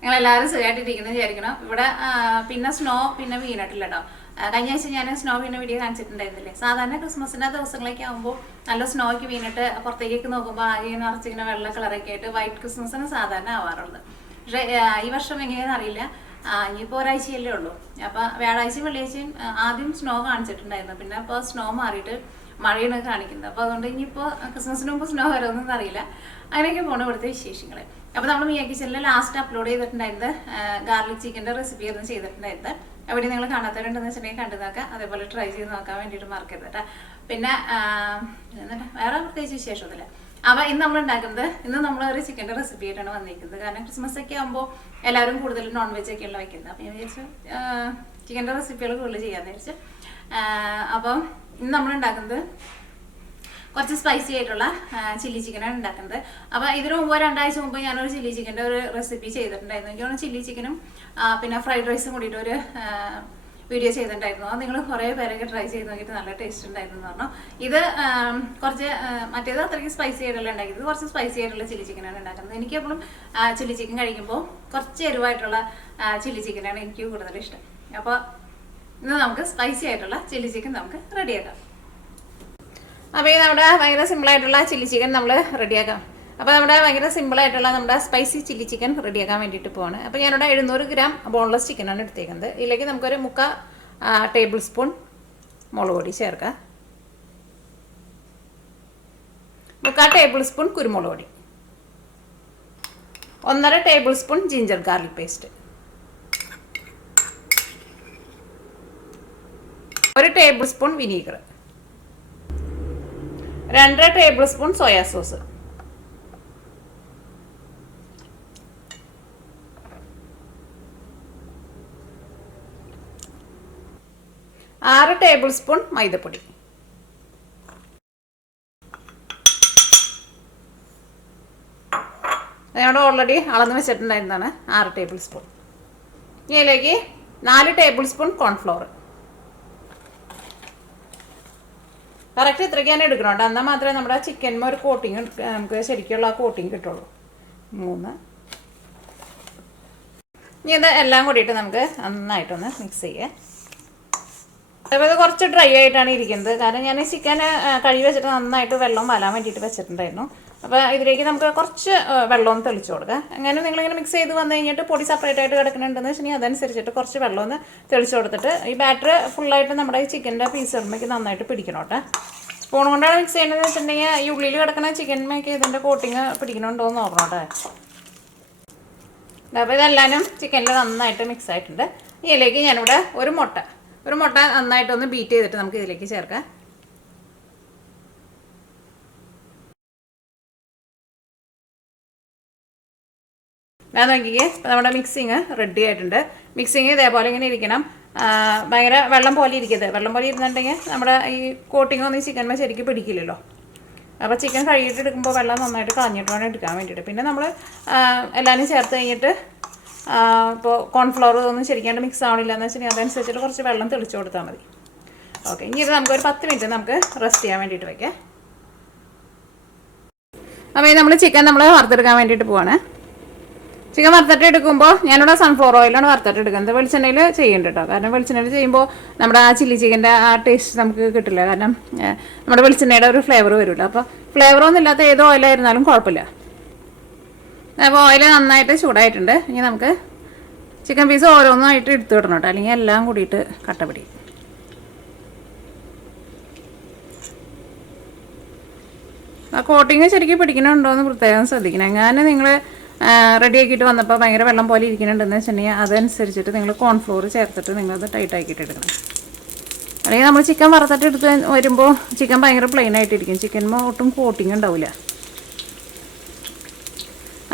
നിങ്ങളെല്ലാവരും സുഖമായിട്ടിരിക്കുന്നു വിചാരിക്കണം. ഇവിടെ പിന്നെ സ്നോ പിന്നെ വീണിട്ടില്ല കേട്ടോ. കഴിഞ്ഞ ആഴ്ച ഞാൻ സ്നോ വീണ വീഡിയോ കാണിച്ചിട്ടുണ്ടായിരുന്നില്ലേ. സാധാരണ ക്രിസ്മസിൻ്റെ ദിവസങ്ങളൊക്കെ ആകുമ്പോൾ നല്ല സ്നോയ്ക്ക് വീണിട്ട് പുറത്തേക്ക് നോക്കുമ്പോൾ ആകെ നിറച്ചിങ്ങനെ വെള്ള കളറൊക്കെ ആയിട്ട് വൈറ്റ് ക്രിസ്മസിന് സാധാരണ ആവാറുള്ളത്. പക്ഷേ ഈ വർഷം എങ്ങനെയാണെന്ന് അറിയില്ല. ഇനിയിപ്പോൾ ഒരാഴ്ചയല്ലേ ഉള്ളൂ. അപ്പോൾ വ്യാഴാഴ്ചയും വെള്ളിയാഴ്ചയും ആദ്യം സ്നോ കാണിച്ചിട്ടുണ്ടായിരുന്നു. പിന്നെ അപ്പോൾ സ്നോ മാറിയിട്ട് മഴയാണ് കാണിക്കുന്നത്. അപ്പോൾ അതുകൊണ്ട് ഇനിയിപ്പോൾ ക്രിസ്മസിന് മുമ്പ് സ്നോ വരുമെന്നൊന്നും അറിയില്ല. അങ്ങനെയൊക്കെ പോകണം ഇവിടുത്തെ വിശേഷങ്ങൾ. അപ്പോൾ നമ്മൾ മിയ കിച്ചണിൽ ലാസ്റ്റ് അപ്ലോഡ് ചെയ്തിട്ടുണ്ടായിരുന്നത് ഗാർലിക് ചിക്കൻ്റെ റെസിപ്പി ആയിരുന്നു ചെയ്തിട്ടുണ്ടായിരുന്നത്. അവിടെ നിങ്ങൾ കാണാത്തവരുണ്ടെന്ന് വെച്ചിട്ടുണ്ടെങ്കിൽ കണ്ടു നോക്കാം. അതേപോലെ ട്രൈ ചെയ്ത് നോക്കാൻ വേണ്ടിയിട്ട് മറക്കരുത് കേട്ടോ. പിന്നെ വേറെ പ്രത്യേകിച്ച് വിശേഷമൊന്നുമില്ല. അപ്പോൾ ഇന്ന് നമ്മൾ ഒരു ചിക്കൻ്റെ റെസിപ്പി ആയിട്ടാണ് വന്നിരിക്കുന്നത്. കാരണം ക്രിസ്മസ് ഒക്കെ ആകുമ്പോൾ എല്ലാവരും കൂടുതലും നോൺ വെജ് ഒക്കെയുള്ള വയ്ക്കുന്നത്. അപ്പോൾ ഞാൻ വിചാരിച്ചു ചിക്കൻ്റെ റെസിപ്പികൾ കൂടുതൽ ചെയ്യാമെന്ന് വിചാരിച്ചു. അപ്പം ഇന്ന് നമ്മൾ ഉണ്ടാക്കുന്നത് കുറച്ച് സ്പൈസി ആയിട്ടുള്ള ചില്ലി ചിക്കനാണ് ഉണ്ടാക്കുന്നത്. അപ്പോൾ ഇതിനു മുമ്പ് 2 ആഴ്ച മുമ്പ് ഞാനൊരു ചില്ലി ചിക്കൻ്റെ ഒരു റെസിപ്പി ചെയ്തിട്ടുണ്ടായിരുന്നു. എനിക്ക് തോന്നുന്നു ചില്ലി ചിക്കനും പിന്നെ ഫ്രൈഡ് റൈസും കൂടിയിട്ട് ഒരു വീഡിയോ ചെയ്തിട്ടുണ്ടായിരുന്നു. അത് നിങ്ങൾ കുറേ പേരൊക്കെ ട്രൈ ചെയ്ത് നോക്കിയിട്ട് നല്ല ടേസ്റ്റ് ഉണ്ടായിരുന്നു എന്ന് പറഞ്ഞു. ഇത് കുറച്ച് മറ്റേത് അത്രയ്ക്ക് സ്പൈസി ആയിട്ടുള്ള ഉണ്ടാക്കിയത്. കുറച്ച് സ്പൈസി ആയിട്ടുള്ള ചില്ലി ചിക്കനാണ് ഉണ്ടാക്കുന്നത്. എനിക്ക് എപ്പോഴും ചില്ലി ചിക്കൻ കഴിക്കുമ്പോൾ കുറച്ച് എരിവായിട്ടുള്ള ചില്ലി ചിക്കനാണ് എനിക്ക് കൂടുതൽ ഇഷ്ടം. അപ്പോൾ ഇന്ന് നമുക്ക് സ്പൈസി ആയിട്ടുള്ള ചില്ലി ചിക്കൻ നമുക്ക് റെഡിയാക്കാം. അപ്പോൾ ഈ നമ്മുടെ ഭയങ്കര സിമ്പിളായിട്ടുള്ള ചില്ലി ചിക്കൻ നമ്മൾ റെഡിയാക്കാം. അപ്പോൾ നമ്മുടെ ഭയങ്കര സിമ്പിളായിട്ടുള്ള നമ്മുടെ സ്പൈസി ചില്ലി ചിക്കൻ റെഡിയാക്കാൻ വേണ്ടിയിട്ട് പോവാണ്. അപ്പോൾ ഞാനിവിടെ 700 ഗ്രാം ബോൺലെസ് ചിക്കനാണ് എടുത്തേക്കുന്നത്. ഇതിലേക്ക് നമുക്കൊരു 3/4 ടേബിൾ സ്പൂൺ മുളക് പൊടി ചേർക്കാം. 3/4 ടേബിൾ സ്പൂൺ കുരുമുളക് പൊടി, 1.5 table spoon ginger garlic paste, 1 table spoon vinegar, 2 table spoon soya sauce, 6 table spoon മൈദപ്പൊടി, ഞാൻ ഓൾറെഡി അളന്ന് വെച്ചിട്ടുണ്ടായിരുന്നതാണ് 6 ടേബിൾ സ്പൂൺ. ഇതിലേക്ക് 4 ടേബിൾ സ്പൂൺ കോൺഫ്ലോർ. കറക്റ്റ് ഇത്രയ്ക്കാണ് എടുക്കണോട്ടോ. എന്നാൽ മാത്രമേ നമ്മുടെ ചിക്കനിന് ഒരു കോട്ടിങ് നമുക്ക് ശരിക്കുള്ള ആ കോട്ടിങ് കിട്ടുള്ളൂ. 3. ഇനി ഇത് എല്ലാം കൂടിയിട്ട് നമുക്ക് നന്നായിട്ടൊന്ന് മിക്സ് ചെയ്യാം. അപ്പോൾ ഇത് കുറച്ച് ഡ്രൈ ആയിട്ടാണ് ഇരിക്കുന്നത്. കാരണം ഞാൻ ചിക്കൻ കഴുകി വെച്ചിട്ട് നന്നായിട്ട് വെള്ളം വലാൻ വേണ്ടിയിട്ട് വെച്ചിട്ടുണ്ടായിരുന്നു. അപ്പോൾ ഇതിലേക്ക് നമുക്ക് കുറച്ച് വെള്ളം ഒന്ന് തെളിച്ച് കൊടുക്കാം. അങ്ങനെ നിങ്ങളിങ്ങനെ മിക്സ് ചെയ്ത് വന്നു കഴിഞ്ഞിട്ട് പൊടി സെപ്പറേറ്റ് ആയിട്ട് കിടക്കുന്നുണ്ടെന്ന് വെച്ചിട്ടുണ്ടെങ്കിൽ അതനുസരിച്ചിട്ട് കുറച്ച് വെള്ളം ഒന്ന് തെളിച്ച് കൊടുത്തിട്ട് ഈ ബാറ്റർ ഫുള്ളായിട്ട് നമ്മുടെ ഈ ചിക്കൻ്റെ പീസുകളിലേക്ക് നന്നായിട്ട് പിടിക്കണം കേട്ടോ. സ്പൂൺ കൊണ്ടാണ് മിക്സ് ചെയ്യണമെന്ന് വെച്ചിട്ടുണ്ടെങ്കിൽ ഈ ഉള്ളിൽ കിടക്കുന്ന ചിക്കനിലേക്ക് ഇതിൻ്റെ കോട്ടിങ് പിടിക്കണുണ്ടോ എന്ന് നോക്കണം കേട്ടോ. അപ്പോൾ ഇതെല്ലാനും ചിക്കനിൽ നന്നായിട്ട് മിക്സ് ആയിട്ടുണ്ട്. ഇതിലേക്ക് ഞാനിവിടെ ഒരു മുട്ട നന്നായിട്ടൊന്ന് ബീറ്റ് ചെയ്തിട്ട് നമുക്ക് ഇതിലേക്ക് ചേർക്കാം. ഞാൻ നോക്കിക്കേ, നമ്മുടെ മിക്സിങ് റെഡി ആയിട്ടുണ്ട്. മിക്സിങ് ഇതേപോലെ ഇങ്ങനെ ഇരിക്കണം. ഭയങ്കര വെള്ളം പോലെ ഇരിക്കരുത്. വെള്ളം പോലെ ഇരുന്നിട്ടുണ്ടെങ്കിൽ നമ്മുടെ ഈ കോട്ടിങ് ഒന്നും ഈ ചിക്കൻ ശരിക്കും പിടിക്കില്ലല്ലോ. അപ്പോൾ ചിക്കൻ കഴുകിയിട്ട് എടുക്കുമ്പോൾ വെള്ളം നന്നായിട്ട് കളഞ്ഞിട്ട് വേണം എടുക്കാൻ വേണ്ടിയിട്ട്. പിന്നെ നമ്മൾ എല്ലാവരും ചേർത്ത് കഴിഞ്ഞിട്ട് ഇപ്പോൾ കോൺഫ്ലവർ ഒന്നും ശരിക്കാണ്ട് മിക്സ് ആവണില്ല എന്ന് വെച്ചിട്ടുണ്ടെങ്കിൽ അതനുസരിച്ചിട്ട് കുറച്ച് വെള്ളം തെളിച്ച് കൊടുത്താൽ മതി. ഓക്കെ, ഇനി ഇത് നമുക്കൊരു 10 മിനിറ്റ് നമുക്ക് റെസ്റ്റ് ചെയ്യാൻ വേണ്ടിയിട്ട് വയ്ക്കാം. അപ്പോൾ ഈ നമ്മൾ ചിക്കൻ വറുത്തെടുക്കാൻ വേണ്ടിയിട്ട് പോവാണ്. ചിക്കൻ വറുത്തിട്ട് എടുക്കുമ്പോൾ ഞാനിവിടെ സൺഫ്ലവർ ഓയിലാണ് വറുത്തിട്ട് എടുക്കുന്നത്. വെളിച്ചെണ്ണയിൽ ചെയ്യുന്നുണ്ട് കേട്ടോ. കാരണം വെളിച്ചെണ്ണയിൽ ചെയ്യുമ്പോൾ നമ്മുടെ ആ ചില്ലി ചിക്കൻ്റെ ആ ടേസ്റ്റ് നമുക്ക് കിട്ടില്ല. കാരണം നമ്മുടെ വെളിച്ചെണ്ണയുടെ ഒരു ഫ്ലേവർ വരില്ല. അപ്പോൾ ഫ്ലേവറൊന്നും ഇല്ലാത്ത ഏത് ഓയിലായിരുന്നാലും കുഴപ്പമില്ല. അപ്പോൾ ഓയിൽ നന്നായിട്ട് ചൂടായിട്ടുണ്ട്. ഇനി നമുക്ക് ചിക്കൻ പീസ് ഓരോന്നായിട്ട് എടുത്തു വിടണം കേട്ടോ. അല്ലെങ്കിൽ എല്ലാം കൂടിയിട്ട് കട്ട പിടിക്കും. ആ കോട്ടിങ് ശരിക്കും പിടിക്കണുണ്ടോ എന്ന് പ്രത്യേകം ശ്രദ്ധിക്കണം. എങ്ങനെ നിങ്ങൾ റെഡിയാക്കിയിട്ട് വന്നപ്പോൾ ഭയങ്കര വെള്ളം പോലെ ഇരിക്കുന്നുണ്ടെന്ന് വെച്ചിട്ടുണ്ടെങ്കിൽ അതനുസരിച്ചിട്ട് നിങ്ങൾ കോൺഫ്ലോർ ചേർത്തിട്ട് നിങ്ങളത് ടൈറ്റ് ആക്കിയിട്ട് എടുക്കണം. അല്ലെങ്കിൽ നമ്മൾ ചിക്കൻ വറുത്തിട്ട് എടുത്ത് വരുമ്പോൾ ചിക്കൻ ഭയങ്കര പ്ലെയിൻ ആയിട്ടിരിക്കും. ചിക്കനുമ്പോൾ ഒട്ടും കോട്ടിങ് ഉണ്ടാവില്ല.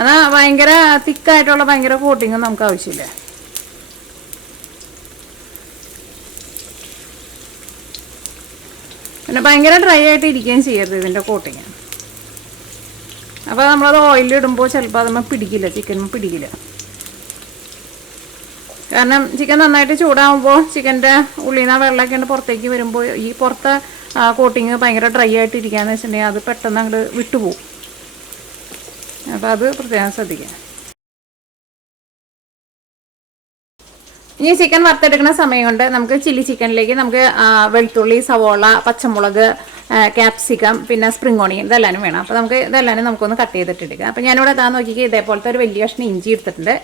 അത് ഭയങ്കര തിക്കായിട്ടുള്ള ഭയങ്കര കോട്ടിങ്ങും നമുക്ക് ആവശ്യമില്ല. പിന്നെ ഭയങ്കര ഡ്രൈ ആയിട്ട് ഇരിക്കുകയും ചെയ്യരുത് ഇതിൻ്റെ കോട്ടിങ്. അപ്പോൾ നമ്മളത് ഓയിലിടുമ്പോൾ ചിലപ്പോൾ അതുമ്മ പിടിക്കില്ല, ചിക്കനും പിടിക്കില്ല. കാരണം ചിക്കൻ നന്നായിട്ട് ചൂടാകുമ്പോൾ ചിക്കൻ്റെ ഉള്ളിൽ നിന്ന് വെള്ളമൊക്കെ പുറത്തേക്ക് വരുമ്പോൾ ഈ പുറത്തെ കോട്ടിങ് ഭയങ്കര ഡ്രൈ ആയിട്ട് ഇരിക്കുകയെന്ന് വെച്ചിട്ടുണ്ടെങ്കിൽ അത് പെട്ടെന്ന് അങ്ങോട്ട് വിട്ടുപോകും. അപ്പോൾ അത് പ്രത്യേകം ശ്രദ്ധിക്കുക. ഇനി ചിക്കൻ വറുത്തെടുക്കുന്ന സമയം കൊണ്ട് നമുക്ക് ചില്ലി ചിക്കനിലേക്ക് നമുക്ക് വെളുത്തുള്ളി, സവോള, പച്ചമുളക്, ക്യാപ്സിക്കം, പിന്നെ സ്പ്രിംഗ് ഓണിയൻ ഇതെല്ലാനും വേണം. അപ്പോൾ നമുക്ക് ഇതെല്ലാനും നമുക്കൊന്ന് കട്ട് ചെയ്തിട്ടെടുക്കാം. അപ്പോൾ ഞാനിവിടെ നോക്കിക്കുക ഇതേപോലത്തെ ഒരു വലിയ കഷ്ണം ഇഞ്ചി എടുത്തിട്ടുണ്ട്.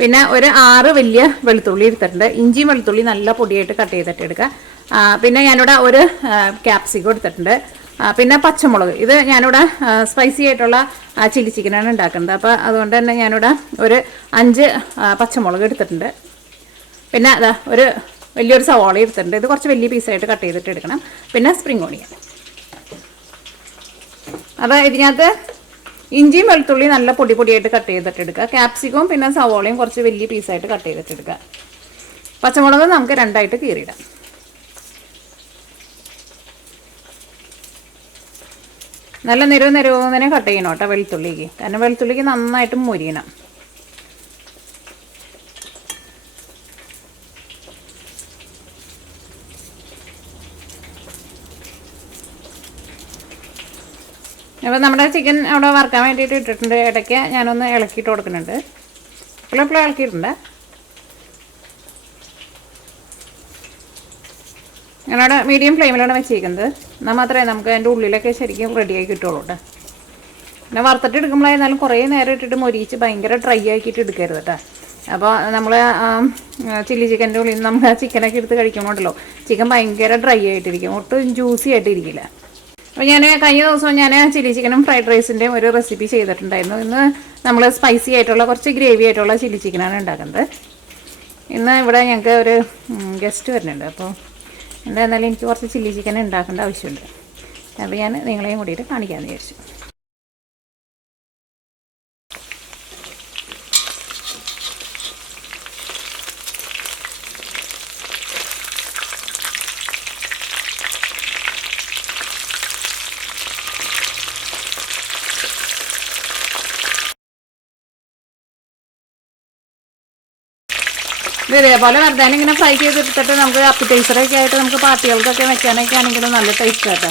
പിന്നെ ഒരു 6 വലിയ വെളുത്തുള്ളി എടുത്തിട്ടുണ്ട്. ഇഞ്ചിയും വെളുത്തുള്ളി നല്ല പൊടിയായിട്ട് കട്ട് ചെയ്തിട്ട് എടുക്കുക. പിന്നെ ഞാനിവിടെ ഒരു ക്യാപ്സിക്കം എടുത്തിട്ടുണ്ട്. പിന്നെ പച്ചമുളക്, ഇത് ഞാനിവിടെ സ്പൈസി ആയിട്ടുള്ള ചില്ലി ചിക്കനാണ് ഉണ്ടാക്കുന്നത്. അപ്പോൾ അതുകൊണ്ട് തന്നെ ഞാനിവിടെ ഒരു 5 പച്ചമുളക് എടുത്തിട്ടുണ്ട്. പിന്നെ അതാ ഒരു വലിയൊരു സവാള എടുത്തിട്ടുണ്ട്. ഇത് കുറച്ച് വലിയ പീസായിട്ട് കട്ട് ചെയ്തിട്ട് എടുക്കണം. പിന്നെ സ്പ്രിംഗ് ഓണിയൻ. അപ്പോൾ ഇതിനകത്ത് ഇഞ്ചിയും വെളുത്തുള്ളി നല്ല പൊടിയായിട്ട് കട്ട് ചെയ്തിട്ട് എടുക്കുക. ക്യാപ്സിക്കവും പിന്നെ സവോളയും കുറച്ച് വലിയ പീസായിട്ട് കട്ട് ചെയ്തിട്ട് എടുക്കുക. പച്ചമുളക് നമുക്ക് 2ആയിട്ട് കീറിയിടാം. നല്ല നിരവനെ കട്ട് ചെയ്യണം കേട്ടോ വെളുത്തുള്ളിക്ക്. കാരണം വെളുത്തുള്ളിക്ക് നന്നായിട്ട് മൊരിയണം. അപ്പോൾ നമ്മുടെ ചിക്കൻ അവിടെ വറുക്കാൻ വേണ്ടിയിട്ട് ഇട്ടിട്ടുണ്ട്. ഇടയ്ക്ക് ഞാനൊന്ന് ഇളക്കിയിട്ട് കൊടുക്കുന്നുണ്ട്. എപ്പോഴും ഇളക്കിയിട്ടുണ്ട്. ഞാനവിടെ മീഡിയം ഫ്ലെയിമിലാണ് വെച്ചിരിക്കുന്നത്. എന്നാൽ മാത്രമേ നമുക്ക് അതിൻ്റെ ഉള്ളിലൊക്കെ ശരിക്കും റെഡിയായി കിട്ടുള്ളൂ കേട്ടോ. പിന്നെ വറുത്തിട്ട് എടുക്കുമ്പോഴായിരുന്നാലും കുറേ നേരം ഇട്ടിട്ട് മൊരിച്ച് ഭയങ്കര ഡ്രൈ ആക്കിയിട്ട് എടുക്കരുത് കേട്ടോ. അപ്പോൾ നമ്മൾ ചില്ലി ചിക്കൻ്റെ ഉള്ളിൽ നിന്ന് നമ്മൾ ചിക്കനൊക്കെ എടുത്ത് കഴിക്കുമ്പോണ്ടല്ലോ ചിക്കൻ ഭയങ്കര ഡ്രൈ ആയിട്ടിരിക്കും, ഒട്ടും ജ്യൂസി ആയിട്ടിരിക്കില്ല. അപ്പോൾ ഞാൻ കഴിഞ്ഞ ദിവസം ഞാൻ ചില്ലി ചിക്കനും ഫ്രൈഡ് റൈസിൻ്റെയും ഒരു റെസിപ്പി ചെയ്തിട്ടുണ്ടായിരുന്നു. ഇന്ന് നമ്മൾ സ്പൈസി ആയിട്ടുള്ള കുറച്ച് ഗ്രേവി ആയിട്ടുള്ള ചില്ലി ചിക്കനാണ് ഉണ്ടാക്കുന്നത്. ഇന്ന് ഇവിടെ ഞങ്ങൾക്ക് ഒരു ഗസ്റ്റ് വരുന്നുണ്ട്. അപ്പോൾ എന്തായിരുന്നാലും എനിക്ക് കുറച്ച് ചില്ലി ചിക്കൻ ഉണ്ടാക്കേണ്ട ആവശ്യമുണ്ട്. അപ്പോൾ ഞാൻ നിങ്ങളെയും കൂടിയിട്ട് കാണിക്കാമെന്ന് വിചാരിച്ചു. ഇതേപോലെ വെറുതെ ഇങ്ങനെ ഫ്രൈ ചെയ്തെടുത്തിട്ട് നമുക്ക് അപ്പിറ്റൈസറൊക്കെ ആയിട്ട് നമുക്ക് പാർട്ടികൾക്കൊക്കെ വെക്കാനൊക്കെ ആണെങ്കിലും നല്ല ടേസ്റ്റ് കേട്ടോ.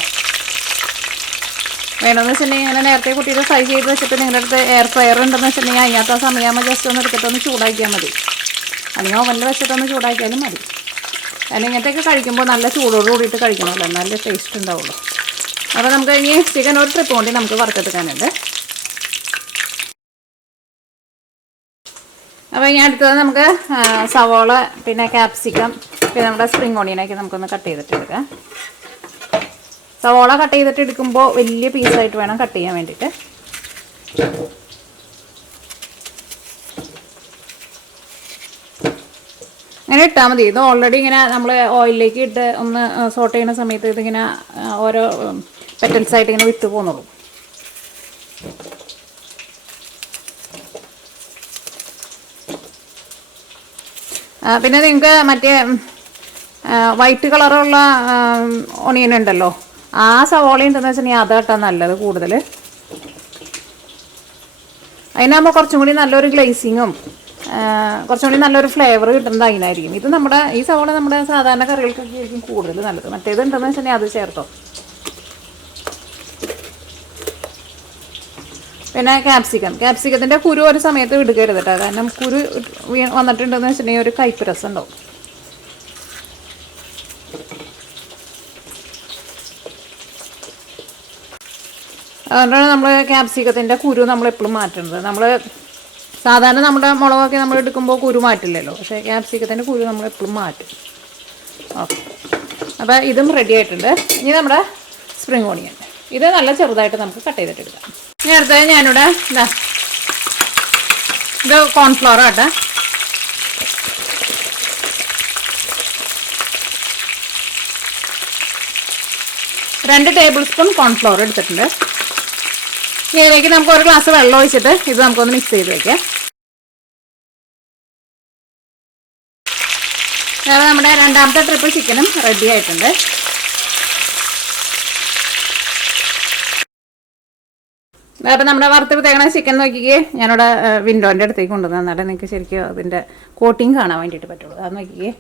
വേണമെന്ന് വെച്ചിട്ടുണ്ടെങ്കിൽ ഇങ്ങനെ നേരത്തെ കുട്ടികൾ ഫ്രൈ ചെയ്ത് വെച്ചിട്ട് നിങ്ങളുടെ അടുത്ത് എയർ ഫ്രയർ ഉണ്ടെന്ന് വെച്ചിട്ടുണ്ടെങ്കിൽ അതിനകത്ത് ആ സമയമാകുമ്പോൾ ജസ്റ്റ് ഒന്ന് എടുത്തിട്ടൊന്ന് ചൂടാക്കിയാൽ മതി. അല്ലെങ്കിൽ ഓവനിൽ വെച്ചിട്ടൊന്ന് ചൂടാക്കിയാലും മതി. കാരണം ഇങ്ങനത്തെയൊക്കെ കഴിക്കുമ്പോൾ നല്ല ചൂടോട് കൂടിയിട്ട് കഴിക്കണമല്ലോ, നല്ല ടേസ്റ്റ് ഉണ്ടാവുള്ളൂ. അപ്പോൾ നമുക്ക് ഇനി ചിക്കൻ ഒരു ട്രിപ്പ് കൊണ്ട് നമുക്ക് വറുത്തെടുക്കാനുണ്ട്. അപ്പോൾ ഇനി അടുത്തത് നമുക്ക് സവോള, പിന്നെ ക്യാപ്സിക്കം, പിന്നെ നമ്മുടെ സ്പ്രിംഗ് ഓണിയനൊക്കെ നമുക്കൊന്ന് കട്ട് ചെയ്തിട്ട് എടുക്കാം. സവോള കട്ട് ചെയ്തിട്ട് എടുക്കുമ്പോൾ വലിയ പീസായിട്ട് വേണം കട്ട് ചെയ്യാൻ വേണ്ടിയിട്ട്. അങ്ങനെ ഇട്ടാൽ മതി. ഇത് ഓൾറെഡി ഇങ്ങനെ നമ്മൾ ഓയിലിലേക്ക് ഇട്ട് ഒന്ന് സോട്ട് ചെയ്യുന്ന സമയത്ത് ഇതിങ്ങനെ ഓരോ പെറ്റൽസായിട്ട് ഇങ്ങനെ വിട്ട് പോകുന്നുള്ളൂ. പിന്നെ നിങ്ങൾക്ക് മറ്റേ വൈറ്റ് കളറുള്ള ഒണിയൻ ഉണ്ടല്ലോ, ആ സവോള ഉണ്ടെന്ന് വെച്ചിട്ടുണ്ടെങ്കിൽ അതാട്ടാ നല്ലത് കൂടുതൽ. അതിനാകുമ്പോൾ കുറച്ചും കൂടി നല്ലൊരു ഗ്ലേസിങ്ങും കുറച്ചും കൂടി നല്ലൊരു ഫ്ലേവർ കിട്ടുന്നത് അതിനായിരിക്കും. ഇത് നമ്മുടെ ഈ സവോള നമ്മുടെ സാധാരണ കറികൾക്കൊക്കെ ആയിരിക്കും കൂടുതൽ നല്ലത്. മറ്റേത് ഉണ്ടെന്ന് വെച്ചിട്ടുണ്ടെങ്കിൽ അത് ചേർത്തോ. പിന്നെ ക്യാപ്സിക്കത്തിൻ്റെ കുരു ഒരു സമയത്ത് എടുക്കരുത് കേട്ടോ. കാരണം കുരു വന്നിട്ടുണ്ടെന്ന് വെച്ചിട്ടുണ്ടെങ്കിൽ ഒരു കയ്പ്പ് രസം ഉണ്ടാവും. അതുകൊണ്ടാണ് നമ്മൾ ക്യാപ്സിക്കത്തിൻ്റെ കുരു നമ്മളെപ്പോഴും മാറ്റുന്നത്. നമ്മൾ സാധാരണ നമ്മുടെ മുളകൊക്കെ നമ്മൾ എടുക്കുമ്പോൾ കുരു മാറ്റില്ലല്ലോ, പക്ഷേ ക്യാപ്സിക്കത്തിൻ്റെ കുരു നമ്മളെപ്പോഴും മാറ്റും. ഓക്കെ, അപ്പോൾ ഇതും റെഡി ആയിട്ടുണ്ട്. ഇനി നമ്മുടെ സ്പ്രിംഗ് ഓണിയൻ ഇത് നല്ല ചെറുതായിട്ട് നമുക്ക് കട്ട് ചെയ്തിട്ട് എടുക്കാം. ഇനി അടുത്തത് ഞാനിവിടെ ഇത് കോൺഫ്ലവർ ആട്ടെ. രണ്ട് ടേബിൾ സ്പൂൺ കോൺഫ്ലവർ എടുത്തിട്ടുണ്ട്. ഇതിലേക്ക് നമുക്ക് ഒരു ഗ്ലാസ് വെള്ളം ഒഴിച്ചിട്ട് ഇത് നമുക്കൊന്ന് മിക്സ് ചെയ്ത് വയ്ക്കാം. നമ്മുടെ രണ്ടാമത്തെ ട്രിപ്പ് ചിക്കനും റെഡി ആയിട്ടുണ്ട്. അപ്പോൾ നമ്മുടെ വറുത്തെടുത്തേക്കണ ചിക്കൻ നോക്കിക്കേ, ഞാനിവിടെ വിൻഡോൻ്റെ അടുത്തേക്ക് കൊണ്ടുവന്നു. എന്നാലും നിങ്ങൾക്ക് ശരിക്കും അതിൻ്റെ കോട്ടിങ് കാണാൻ വേണ്ടിയിട്ട് പറ്റുള്ളൂ. അത് നോക്കിക്കേ,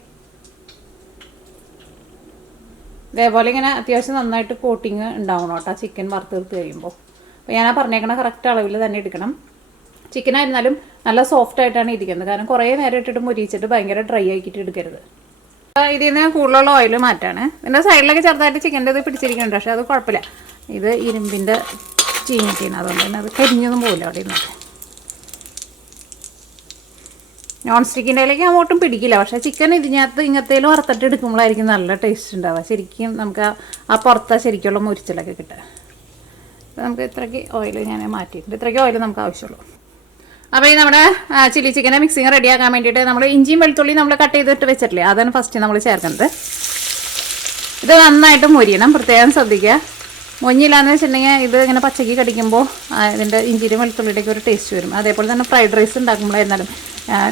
ഇതേപോലെ ഇങ്ങനെ അത്യാവശ്യം നന്നായിട്ട് കോട്ടിങ് ഉണ്ടാവണം കേട്ടോ ചിക്കൻ വറുത്തെടുത്ത് കഴിയുമ്പോൾ. അപ്പോൾ ഞാൻ പറഞ്ഞേക്കണ കറക്റ്റ് അളവിൽ തന്നെ എടുക്കണം. ചിക്കനായിരുന്നാലും നല്ല സോഫ്റ്റ് ആയിട്ടാണ് ഇരിക്കുന്നത്. കാരണം കുറേ നേരം ഇട്ടിട്ട് മുരിച്ചിട്ട് ഭയങ്കര ഡ്രൈ ആക്കിയിട്ട് എടുക്കരുത്. അപ്പോൾ ഇതിൽ നിന്ന് കൂടുതലുള്ള ഓയിൽ മാറ്റാണ്. ഇതിൻ്റെ സൈഡിലൊക്കെ ചെറുതായിട്ട് ചിക്കൻ്റെ ഇത് പിടിച്ചിരിക്കുന്നുണ്ട്, പക്ഷേ അത് കുഴപ്പമില്ല. ഇത് ഇരുമ്പിൻ്റെ ചീനിട്ടാണ്, അതുകൊണ്ട് തന്നെ അത് കരിഞ്ഞൊന്നും പോകില്ല അവിടെ ഇരുന്നിട്ട്. നോൺ സ്റ്റിക്കിൻ്റെ അതിലേക്ക് അങ്ങോട്ടും പിടിക്കില്ല. പക്ഷേ ചിക്കൻ ഇതിനകത്ത് ഇങ്ങനത്തേലും വറുത്തിട്ട് എടുക്കുമ്പോഴായിരിക്കും നല്ല ടേസ്റ്റ് ഉണ്ടാവുക. ശരിക്കും നമുക്ക് ആ പുറത്ത് ശരിക്കുള്ള മുരിച്ചിലൊക്കെ കിട്ടുക. നമുക്ക് ഇത്രയ്ക്ക് ഓയിൽ ഞാൻ മാറ്റിയിട്ടുണ്ട്. ഇത്രയ്ക്ക് ഓയിൽ നമുക്ക് ആവശ്യമുള്ളൂ. അപ്പോൾ ഈ നമ്മുടെ ചില്ലി ചിക്കനെ മിക്സിങ് റെഡിയാക്കാൻ വേണ്ടിയിട്ട് നമ്മൾ ഇഞ്ചിയും വെളുത്തുള്ളി നമ്മൾ കട്ട് ചെയ്തിട്ട് വെച്ചിട്ടില്ലേ, അതാണ് ഫസ്റ്റ് നമ്മൾ ചേർക്കുന്നത്. ഇത് നന്നായിട്ട് മൊരിയണം, പ്രത്യേകം ശ്രദ്ധിക്കുക. മൊഞ്ഞില്ലാന്ന് വെച്ചിട്ടുണ്ടെങ്കിൽ ഇത് ഇങ്ങനെ പച്ചക്ക് കടിക്കുമ്പോൾ ഇതിൻ്റെ ഇഞ്ചിയും വെളുത്തുള്ളിയുടെയൊക്കെ ഒരു ടേസ്റ്റ് വരും. അതേപോലെ തന്നെ ഫ്രൈഡ് റൈസ് ഉണ്ടാക്കുമ്പോഴായിരുന്നാലും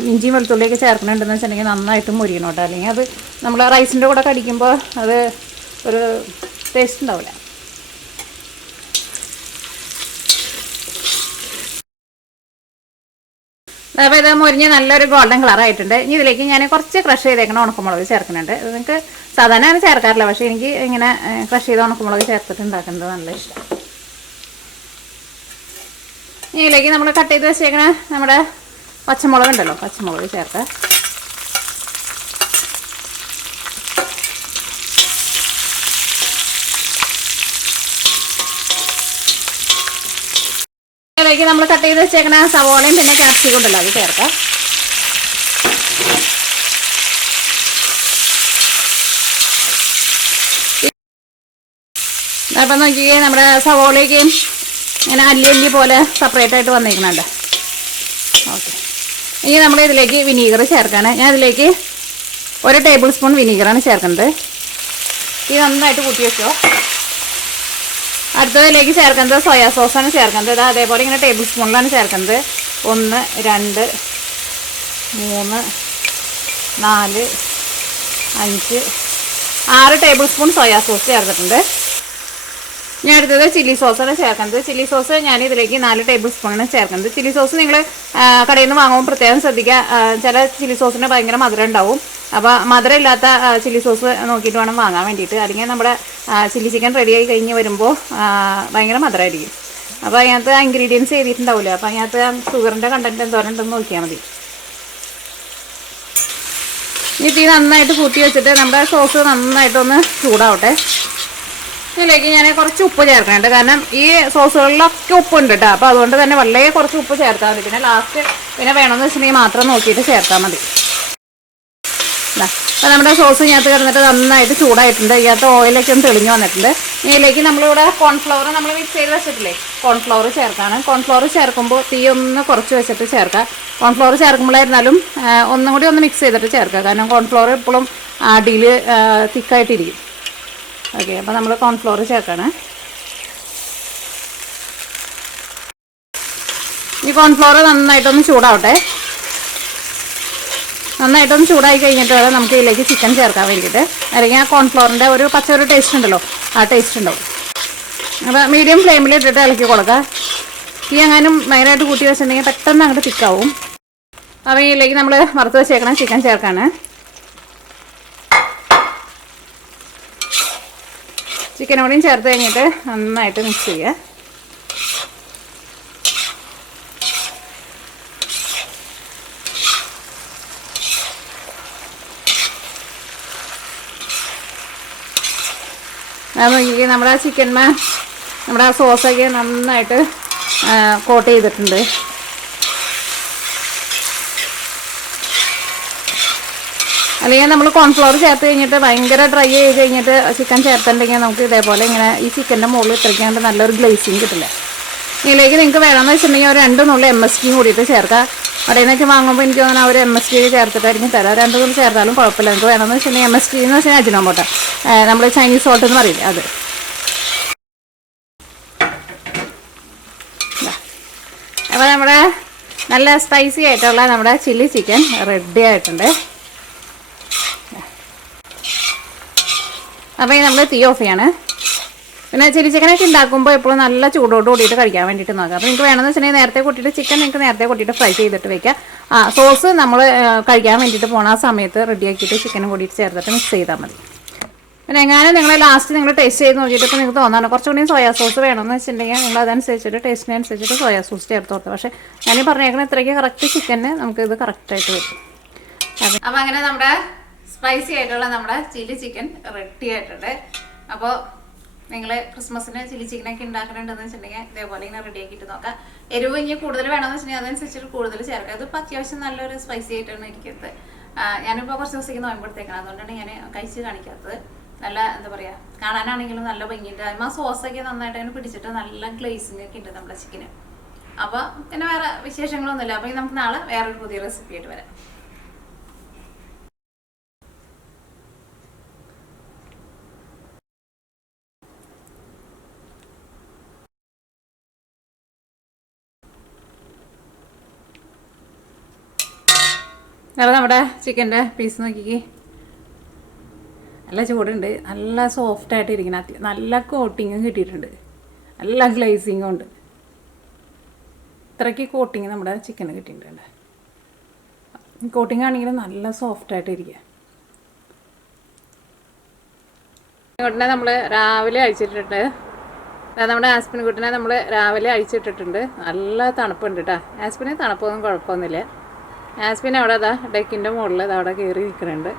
ഇഞ്ചിയും വെളുത്തുള്ളിയൊക്കെ ചേർക്കണുണ്ടെന്ന് വെച്ചിട്ടുണ്ടെങ്കിൽ നന്നായിട്ട് മൊരിയണം കേട്ടോ. അല്ലെങ്കിൽ അത് നമ്മൾ റൈസിൻ്റെ കൂടെ കടിക്കുമ്പോൾ അത് ഒരു ടേസ്റ്റ് ഉണ്ടാവില്ല. അപ്പോൾ ഇത് മുരിഞ്ഞ് നല്ലൊരു ഗോൾഡൻ കളറായിട്ടുണ്ട്. ഇനി ഇതിലേക്ക് ഞാൻ കുറച്ച് ക്രഷ് ചെയ്തേക്കണ ഉണക്കമുളക് ചേർക്കുന്നുണ്ട്. ഇത് നിങ്ങൾക്ക് സാധാരണ ഞാൻ ചേർക്കാറില്ല, പക്ഷേ എനിക്ക് ഇങ്ങനെ ക്രഷ് ചെയ്ത ഉണക്കമുളക് ചേർത്തിട്ട് ഉണ്ടാക്കുന്നത് നല്ല ഇഷ്ടം. ഇനി ഇതിലേക്ക് നമ്മൾ കട്ട് ചെയ്ത് വെച്ചേക്കണ നമ്മുടെ പച്ചമുളക് ഉണ്ടല്ലോ, പച്ചമുളക് ചേർത്ത് ഇതിലേക്ക് നമ്മൾ കട്ട് ചെയ്ത് വെച്ചേക്കണ സവോളയും പിന്നെ ക്യാപ്സിക്കം ഉണ്ടല്ലോ, അത് ചേർക്കാം. അപ്പം നോക്കിയേ നമ്മുടെ സവോളയ്ക്ക് ഇങ്ങനെ അല്ലി പോലെ സെപ്പറേറ്റ് ആയിട്ട് വന്നിരിക്കുന്നുണ്ട്. ഓക്കെ, ഇനി നമ്മൾ ഇതിലേക്ക് വിനീഗർ ചേർക്കാണ്. ഞാൻ ഇതിലേക്ക് 1 ടേബിൾ സ്പൂൺ വിനീഗറാണ് ചേർക്കുന്നത്. ഇത് നന്നായിട്ട് കൂട്ടി വെച്ചോ. അടുത്തതിലേക്ക് ചേർക്കുന്നത് സോയാ സോസാണ് ചേർക്കുന്നത്. അതേപോലെ ഇങ്ങനെ ടേബിൾ സ്പൂണിലാണ് ചേർക്കുന്നത്. 1 2 3 4 5 6 ടേബിൾ സ്പൂൺ സോയാ സോസ് ചേർത്തിട്ടുണ്ട്. ഞാൻ അടുത്തത് ചില്ലി സോസാണ് ചേർക്കുന്നത്. ചില്ലി സോസ് ഞാൻ ഇതിലേക്ക് 4 ടേബിൾ സ്പൂണാണ് ചേർക്കുന്നത്. ചില്ലി സോസ് നിങ്ങൾ കടയിൽ നിന്ന് വാങ്ങുമ്പോൾ പ്രത്യേകം ശ്രദ്ധിക്കുക. ചില ചില്ലി സോസിന് ഭയങ്കര മധുരം ഉണ്ടാവും. അപ്പോൾ മധുരം ഇല്ലാത്ത ചില്ലി സോസ് നോക്കിയിട്ട് വേണം വാങ്ങാൻ വേണ്ടിയിട്ട്. അല്ലെങ്കിൽ നമ്മുടെ ചില്ലി ചിക്കൻ റെഡിയായി കഴിഞ്ഞ് വരുമ്പോൾ ഭയങ്കര മധുരമായിരിക്കും. അപ്പോൾ അതിനകത്ത് ഇൻഗ്രീഡിയൻസ് എഴുതിയിട്ടുണ്ടാവില്ല. അപ്പോൾ അതിനകത്ത് ഷുഗറിൻ്റെ കണ്ടൻറ്റ് എന്തോരം ഉണ്ടെന്ന് നോക്കിയാൽ മതി. ഇനി തീ നന്നായിട്ട് കൂട്ടി വെച്ചിട്ട് നമ്മുടെ സോസ് നന്നായിട്ടൊന്ന് ചൂടാവട്ടെ. ഇതിലേക്ക് ഞാൻ കുറച്ച് ഉപ്പ് ചേർക്കുന്നുണ്ട്. കാരണം ഈ സോസുകളിലൊക്കെ ഉപ്പുണ്ട് കേട്ടോ. അപ്പോൾ അതുകൊണ്ട് തന്നെ വളരെ കുറച്ച് ഉപ്പ് ചേർത്താൽ മതി. പിന്നെ ലാസ്റ്റ് പിന്നെ വേണമെന്ന് വെച്ചിട്ടുണ്ടെങ്കിൽ മാത്രം നോക്കിയിട്ട് ചേർത്താൽ മതി. അപ്പോൾ നമ്മുടെ സോസ് ഇതിനകത്ത് കിടന്നിട്ട് നന്നായിട്ട് ചൂടായിട്ടുണ്ട്. ഇതിനകത്ത് ഓയിലൊക്കെ ഒന്ന് തെളിഞ്ഞു വന്നിട്ടുണ്ട്. ഇതിലേക്ക് നമ്മളിവിടെ കോൺഫ്ലവർ നമ്മൾ മിക്സ് ചെയ്ത് വെച്ചിട്ടില്ലേ, കോൺഫ്ലവർ ചേർക്കാണ്. കോൺഫ്ലവർ ചേർക്കുമ്പോൾ തീ ഒന്ന് കുറച്ച് വെച്ചിട്ട് ചേർക്കാം. കോൺഫ്ലവർ ചേർക്കുമ്പോഴായിരുന്നാലും ഒന്നും കൂടി ഒന്ന് മിക്സ് ചെയ്തിട്ട് ചേർക്കുക. കാരണം കോൺഫ്ലവർ എപ്പോഴും അടിയിൽ തിക്കായിട്ടിരിക്കും. ഓക്കെ, അപ്പോൾ നമ്മൾ കോൺഫ്ലവർ ചേർക്കാണ്. ഈ കോൺഫ്ലവർ നന്നായിട്ടൊന്ന് ചൂടാവട്ടെ. നന്നായിട്ടൊന്ന് ചൂടായി കഴിഞ്ഞിട്ട് വേണം നമുക്ക് ഇതിലേക്ക് ചിക്കൻ ചേർക്കാൻ വേണ്ടിയിട്ട്. അല്ലെങ്കിൽ ആ കോൺഫ്ലവറിൻ്റെ ഒരു പച്ച ടേസ്റ്റ് ഉണ്ടല്ലോ, ആ ടേസ്റ്റ് ഉണ്ടാവും. അപ്പോൾ മീഡിയം ഫ്ലെയിമിൽ ഇട്ടിട്ട് ഇളക്കി കൊടുക്കുക. തീ എങ്ങാനും ഭയങ്കരമായിട്ട് കൂട്ടി വെച്ചിട്ടുണ്ടെങ്കിൽ പെട്ടെന്ന് അങ്ങോട്ട് തിക്കാവും. അപ്പോൾ ഇതിലേക്ക് നമ്മൾ വറുത്ത് വെച്ചേക്കണം ചിക്കൻ ചേർക്കാണ്. ചിക്കനോടെയും ചേർത്ത് കഴിഞ്ഞിട്ട് നന്നായിട്ട് മിക്സ് ചെയ്യുക. അത് നോക്കി നമ്മുടെ ചിക്കന്മേ നമ്മുടെ ആ സോസൊക്കെ നന്നായിട്ട് കോട്ട് ചെയ്തിട്ടുണ്ട്. അല്ലെങ്കിൽ നമ്മൾ കോൺഫ്ലവർ ചേർത്ത് കഴിഞ്ഞിട്ട് ഭയങ്കര ഡ്രൈ ചെയ്ത് കഴിഞ്ഞിട്ട് ചിക്കൻ ചേർത്തിട്ടുണ്ടെങ്കിൽ നമുക്ക് ഇതേപോലെ ഇങ്ങനെ ഈ ചിക്കൻ്റെ മുകളിൽ ഇത്രയ്ക്കാണ്ട് നല്ലൊരു ഗ്ലേസിങ് കിട്ടില്ല. ഇതിലേക്ക് നിങ്ങൾക്ക് വേണമെന്ന് വെച്ചിട്ടുണ്ടെങ്കിൽ ഒരു 2 നുള്ളി MSG കൂടിയിട്ട് ചേർക്കാം. കടയിൽ നിന്നൊക്കെ വാങ്ങുമ്പോൾ എനിക്ക് തോന്നുന്നു അവർ MSG ചേർത്തിട്ടായിരിക്കും തരാം. 2 നുള്ളി ചേർത്താലും കുഴപ്പമില്ല. നിങ്ങൾക്ക് വേണമെന്ന് വെച്ചിട്ടുണ്ടെങ്കിൽ MSG എന്ന് വെച്ചാൽ അജിനോമോട്ടോ, നമ്മൾ ചൈനീസ് സോൾട്ട് എന്ന് പറയില്ലേ അത്. അപ്പോൾ നമ്മുടെ നല്ല സ്പൈസി ആയിട്ടുള്ള നമ്മുടെ ചില്ലി ചിക്കൻ റെഡി ആയിട്ടുണ്ട്. അപ്പോൾ നമ്മൾ തീ ഓഫ് ചെയ്യാണ്. പിന്നെ ചില്ലി ചിക്കനൊക്കെ ഉണ്ടാക്കുമ്പോൾ എപ്പോഴും നല്ല ചൂടോട് കൂടിയിട്ട് കഴിക്കാൻ വേണ്ടിയിട്ട് നോക്കാം. അപ്പോൾ നിങ്ങൾക്ക് വേണമെന്ന് വെച്ചിട്ടുണ്ടെങ്കിൽ നേരത്തെ കൂട്ടിയിട്ട് ചിക്കൻ നിങ്ങൾക്ക് നേരത്തെ കൂട്ടിയിട്ട് ഫ്രൈ ചെയ്തിട്ട് വയ്ക്കാം. സോസ് നമ്മൾ കഴിക്കാൻ വേണ്ടിയിട്ട് പോണ ആ സമയത്ത് റെഡിയാക്കിയിട്ട് ചിക്കനും കൂടിയിട്ട് ചേർത്തിട്ട് മിക്സ് ചെയ്താൽ മതി. പിന്നെ എങ്ങനെ നിങ്ങൾ ലാസ്റ്റ് നിങ്ങൾ ടേസ്റ്റ് ചെയ്ത് നോക്കിയിട്ട് ഇപ്പോൾ നിങ്ങൾക്ക് തോന്നാണ് കുറച്ചുകൂടി സോയാ സോസ് വേണമെന്ന് വെച്ചിട്ടുണ്ടെങ്കിൽ നിങ്ങൾ അതനുസരിച്ചിട്ട് ടേസ്റ്റിനനുസരിച്ചിട്ട് സോയാ സോസ് ചേർത്ത് കൊടുക്കുക. പക്ഷേ ഞാൻ പറഞ്ഞേക്കുന്ന ഇത്രയ്ക്ക് കറക്റ്റ് ചിക്കന് നമുക്കിത് കറക്റ്റായിട്ട് വരും. അപ്പോൾ അങ്ങനെ നമ്മുടെ സ്പൈസി ആയിട്ടുള്ള നമ്മുടെ ചില്ലി ചിക്കൻ റെഡി ആയിട്ടുണ്ട്. അപ്പോൾ നിങ്ങൾ ക്രിസ്മസിന് ചില്ലി ചിക്കനൊക്കെ ഉണ്ടാക്കുന്നുണ്ടെന്ന് വെച്ചിട്ടുണ്ടെങ്കിൽ ഇതേപോലെ ഇങ്ങനെ റെഡി ആക്കിയിട്ട് നോക്കാം. എരിവ് ഇനി കൂടുതൽ വേണമെന്ന് വെച്ചിട്ടുണ്ടെങ്കിൽ അതനുസരിച്ചിട്ട് കൂടുതൽ ചേർക്കുക. അതിപ്പോൾ അത്യാവശ്യം നല്ലൊരു സ്പൈസി ആയിട്ടാണ് ഇരിക്കുന്നത്. ഞാനിപ്പോൾ കുറച്ച് ദിവസത്തേക്ക് നോയമ്പെടുത്തേക്കണം, അതുകൊണ്ടാണ് ഞാൻ കഴിച്ച് കാണിക്കാത്തത്. നല്ല എന്താ പറയുക, കാണാനാണെങ്കിലും നല്ല ഭംഗിയുണ്ട്. ആ സോസൊക്കെ നന്നായിട്ട് അതിന് പിടിച്ചിട്ട് നല്ല ഗ്ലേസിങ് ഒക്കെ ഉണ്ട് നമ്മുടെ ചിക്കന്. അപ്പോൾ പിന്നെ വേറെ വിശേഷങ്ങളൊന്നുമില്ല. അപ്പോൾ നമുക്ക് നാളെ വേറൊരു പുതിയ റെസിപ്പി ആയിട്ട് വരാം. വേറെ നമ്മുടെ ചിക്കൻ്റെ പീസ് നോക്കിക്കേ, നല്ല ചൂടുണ്ട്, നല്ല സോഫ്റ്റായിട്ട് ഇരിക്കണം, നല്ല കോട്ടിങ്ങും കിട്ടിയിട്ടുണ്ട്, നല്ല ഗ്ലേസിങ്ങും ഉണ്ട്. ഇത്രയ്ക്ക് കോട്ടിങ് നമ്മുടെ ചിക്കന് കിട്ടിയിട്ടുണ്ട്. കോട്ടിങ് ആണെങ്കിലും നല്ല സോഫ്റ്റായിട്ട് ഇരിക്കുക. കുട്ടിനെ നമ്മൾ രാവിലെ അഴിച്ചിട്ടിട്ടുണ്ട്. നമ്മുടെ ആസ്പിൻ കുട്ടിനെ നമ്മൾ രാവിലെ അഴിച്ചിട്ടിട്ടുണ്ട്. നല്ല തണുപ്പുണ്ട് കേട്ടോ. ആസ്പിന് തണുപ്പൊന്നും കുഴപ്പമൊന്നുമില്ല. ആസ്പിൻ അവിടെ ഡെക്കിൻ്റെ മുകളിൽ അവിടെ കയറി നിൽക്കുന്നുണ്ട്.